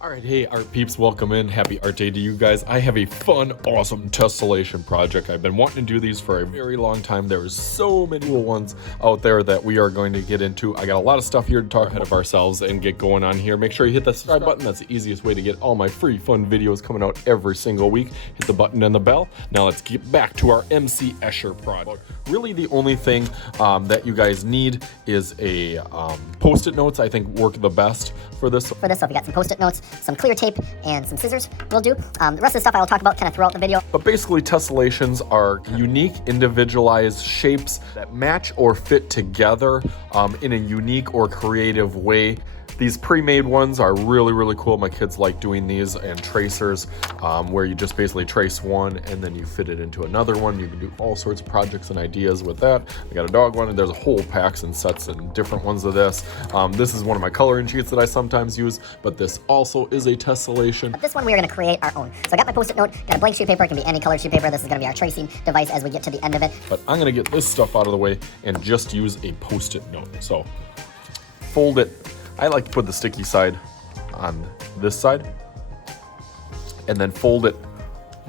All right, hey art peeps, welcome in. Happy art day to you guys. I have a fun, awesome tessellation project. I've been wanting to do these for a very long time. There's so many cool ones out there that we are going to get into. I got a lot of stuff here to talk ahead of ourselves and get going on here. Make sure you hit the subscribe button. That's the easiest way to get all my free fun videos coming out every single week. Hit the button and the bell. Now let's get back to our MC Escher project. Really the only thing that you guys need is a post-it notes. I think work the best for this. So if you got some post-it notes, some clear tape, and some scissors, will do. The rest of the stuff I will talk about kind of throughout the video. But basically, tessellations are unique, individualized shapes that match or fit together in a unique or creative way. These pre-made ones are really, really cool. My kids like doing these, and tracers, where you just basically trace one and then you fit it into another one. You can do all sorts of projects and ideas with that. I got a dog one, and there's a whole packs and sets and different ones of this. This is one of my coloring sheets that I sometimes use, but this also is a tessellation. But this one we are going to create our own. So I got my post-it note, got a blank sheet of paper. It can be any colored sheet paper. This is going to be our tracing device as we get to the end of it. But I'm going to get this stuff out of the way and just use a post-it note. So fold it. I like to put the sticky side on this side and then fold it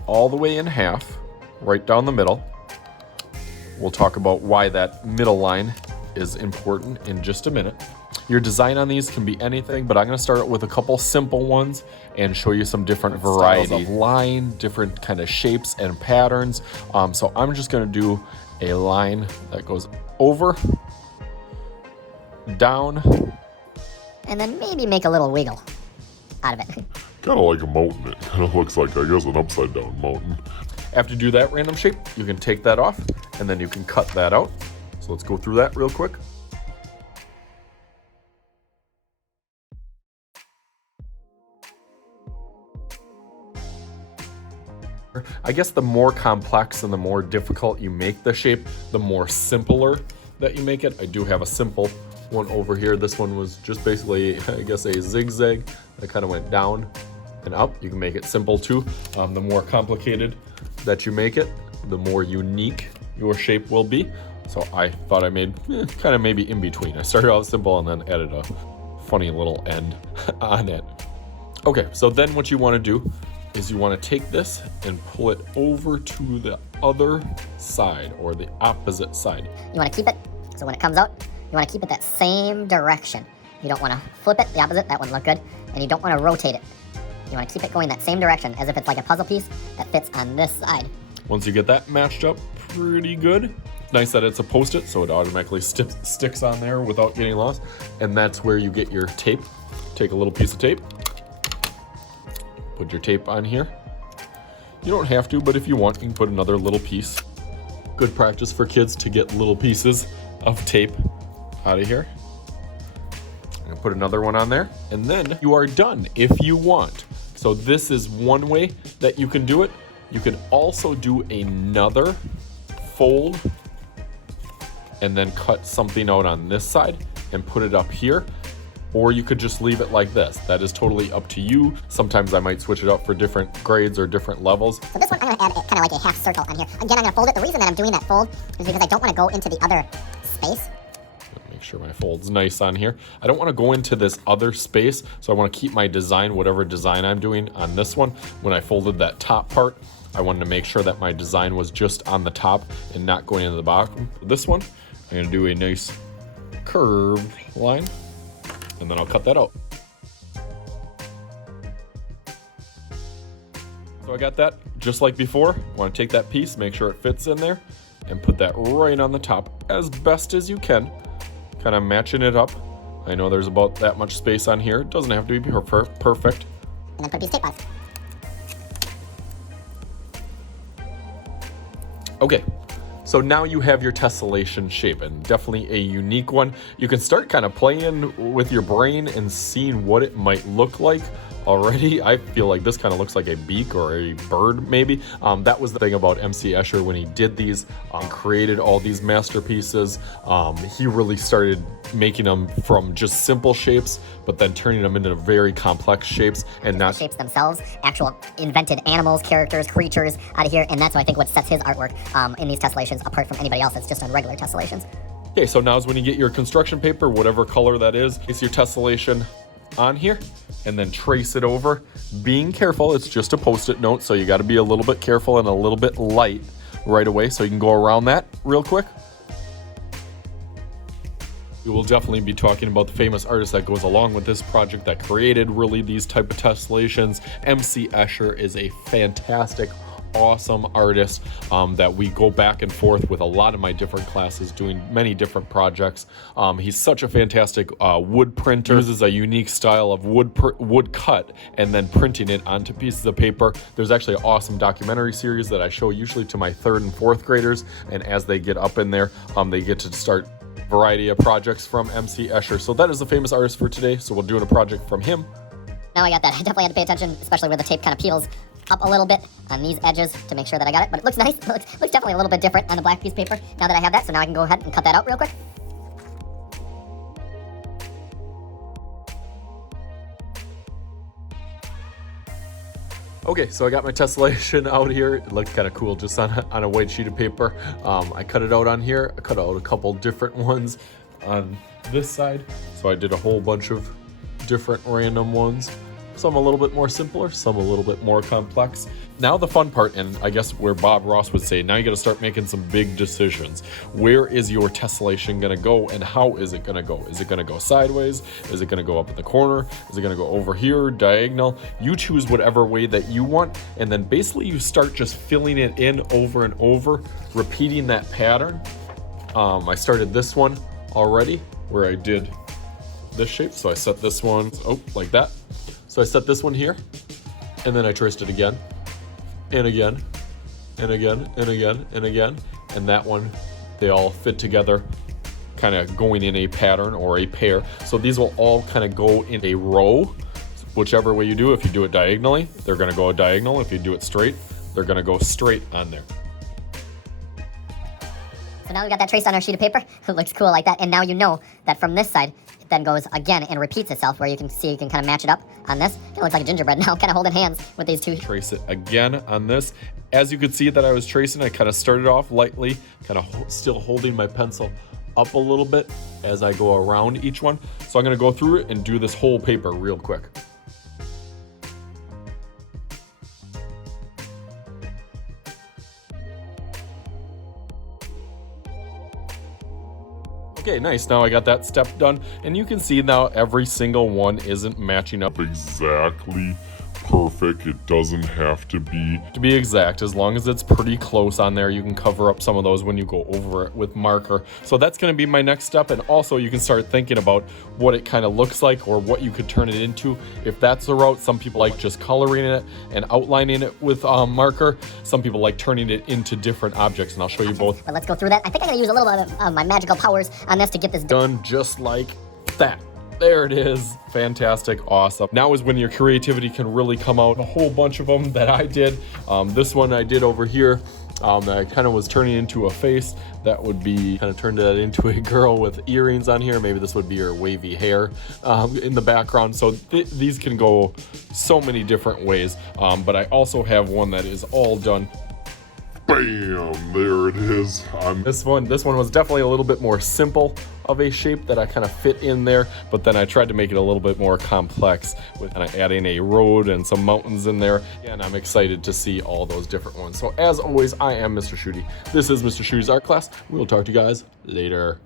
all the way in half, right down the middle. We'll talk about why that middle line is important in just a minute. Your design on these can be anything, but I'm going to start with a couple simple ones and show you some different varieties of line, different kind of shapes and patterns. So I'm just going to do a line that goes over, down, and then maybe make a little wiggle out of it. Kind of like a mountain. It kind of looks like, I guess, an upside down mountain. After you do that random shape, you can take that off and then you can cut that out. So let's go through that real quick. I guess the more complex and the more difficult you make the shape, the more simpler that you make it. I do have a simple one over here. This one was just basically, I guess, a zigzag that kind of went down and up. You can make it simple too. The more complicated that you make it, the more unique your shape will be. So I thought I made kind of maybe in between. I started out simple and then added a funny little end on it. Okay, so then what you want to do is you want to take this and pull it over to the other side or the opposite side. You want to keep it, so when it comes out, you want to keep it that same direction. You don't want to flip it the opposite, that wouldn't look good, and you don't want to rotate it. You want to keep it going that same direction as if it's like a puzzle piece that fits on this side. Once you get that matched up pretty good, nice that it's a post-it, so it automatically sticks on there without getting lost. And that's where you get your tape. Take a little piece of tape, put your tape on here. You don't have to, but if you want, you can put another little piece. Good practice for kids to get little pieces of tape out of here. I'm gonna put another one on there, and then you are done if you want. So this is one way that you can do it. You can also do another fold and then cut something out on this side and put it up here. Or you could just leave it like this. That is totally up to you. Sometimes I might switch it up for different grades or different levels. So this one, I'm gonna add kind of like a half circle on here. Again, I'm gonna fold it. The reason that I'm doing that fold is because I don't wanna go into the other space. Make sure my fold's nice on here. I don't wanna go into this other space, so I wanna keep my design, whatever design I'm doing on this one. When I folded that top part, I wanted to make sure that my design was just on the top and not going into the bottom. This one, I'm gonna do a nice curved line, and then I'll cut that out. So I got that just like before. I want to take that piece, make sure it fits in there, and put that right on the top as best as you can. Kind of matching it up. I know there's about that much space on here. It doesn't have to be perfect. And then put a piece of tape on. Okay, so now you have your tessellation shape, and definitely a unique one. You can start kind of playing with your brain and seeing what it might look like. Already, I feel like this kind of looks like a beak or a bird, maybe. That was the thing about MC Escher when he did these, created all these masterpieces. He really started making them from just simple shapes, but then turning them into very complex shapes, and not shapes themselves, actual invented animals, characters, creatures out of here. And that's, I think, what sets his artwork in these tessellations apart from anybody else that's just on regular tessellations. Okay, so now is when you get your construction paper, whatever color that is. It's your tessellation. on here and then trace it over. Being careful, it's just a Post-it note, so you got to be a little bit careful and a little bit light right away, so you can go around that real quick. We will definitely be talking about the famous artist that goes along with this project that created really these type of tessellations. MC Escher is a fantastic, awesome artist that we go back and forth with a lot of my different classes doing many different projects. He's such a fantastic wood printer. He uses a unique style of wood cut and then printing it onto pieces of paper. There's actually an awesome documentary series that I show usually to my 3rd and 4th graders, and as they get up in there, they get to start variety of projects from MC Escher. So that is the famous artist for today. So we're doing a project from him. Now I got that. I definitely had to pay attention, especially where the tape kind of peels up a little bit on these edges to make sure that I got it. But it looks nice. It looks definitely a little bit different on the black piece of paper now that I have that. So now I can go ahead and cut that out real quick. Okay, so I got my tessellation out here. It looked kind of cool just on a white sheet of paper. I cut it out on here. I cut out a couple different ones on this side. So I did a whole bunch of different random ones. Some a little bit more simpler, some a little bit more complex. Now the fun part, and I guess where Bob Ross would say, now you got to start making some big decisions. Where is your tessellation going to go, and how is it going to go? Is it going to go sideways? Is it going to go up in the corner? Is it going to go over here, diagonal? You choose whatever way that you want, and then basically you start just filling it in over and over, repeating that pattern. I started this one already, where I did this shape, so I set this one, like that. So I set this one here, and then I traced it again, and again, and again, and again, and again, and that one, they all fit together, kind of going in a pattern or a pair. So these will all kind of go in a row, whichever way you do. If you do it diagonally, they're going to go diagonal. If you do it straight, they're going to go straight on there. So now we got that traced on our sheet of paper. It looks cool like that. And now you know that from this side, it then goes again and repeats itself, where you can see, you can kind of match it up on this. It looks like a gingerbread now, kind of holding hands with these two. Trace it again on this. As you could see that I was tracing, I kind of started off lightly, kind of still holding my pencil up a little bit as I go around each one. So I'm going to go through it and do this whole paper real quick. Okay, nice. Now I got that step done, and you can see now every single one isn't matching up Exactly perfect. It doesn't have to be exact. As long as it's pretty close on there, you can cover up some of those when you go over it with marker. So that's going to be my next step, and also you can start thinking about what it kind of looks like or what you could turn it into. If that's the route, some people like just coloring it and outlining it with marker. Some people like turning it into different objects, and I'll show you both. But let's go through that. I think I'm going to use a little bit of my magical powers on this to get this done just like that. There it is. Fantastic. Awesome. Now is when your creativity can really come out. A whole bunch of them that I did. This one I did over here. I kind of was turning into a face. That would be kind of turned that into a girl with earrings on here. Maybe this would be her wavy hair in the background. So these can go so many different ways. But I also have one that is all done. Bam! There it is. This one was definitely a little bit more simple of a shape that I kind of fit in there, but then I tried to make it a little bit more complex with kind of adding a road and some mountains in there. And I'm excited to see all those different ones. So as always, I am Mr. Shooty. This is Mr. Shooty's art class. We'll talk to you guys later.